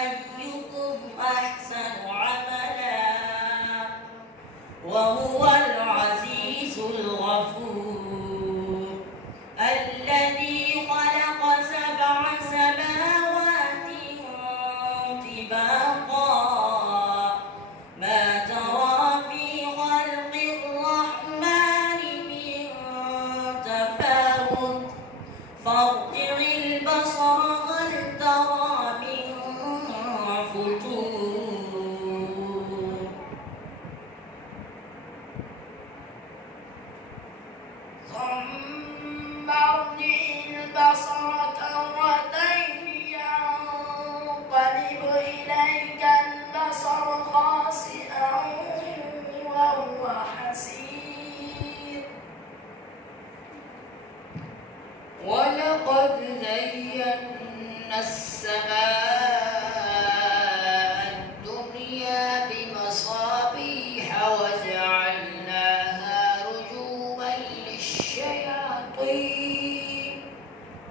أيكم أحسن عملا وهو العزيز الغفور الذي خلق 7 سماوات طباقا ما ترى في خلق الرحمن من تفاوت فارجع البصر هل ترى من فتور ثم ارجع البصر كرتين ينقلب إليك البصر خاسئا وهو حسير ولقد زينا السماء الدنيا بمصابيح وجعلناها رجوما للشياطين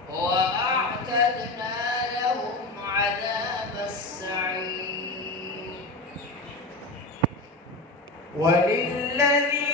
وأعتدنا لهم عذاب السعير وللذين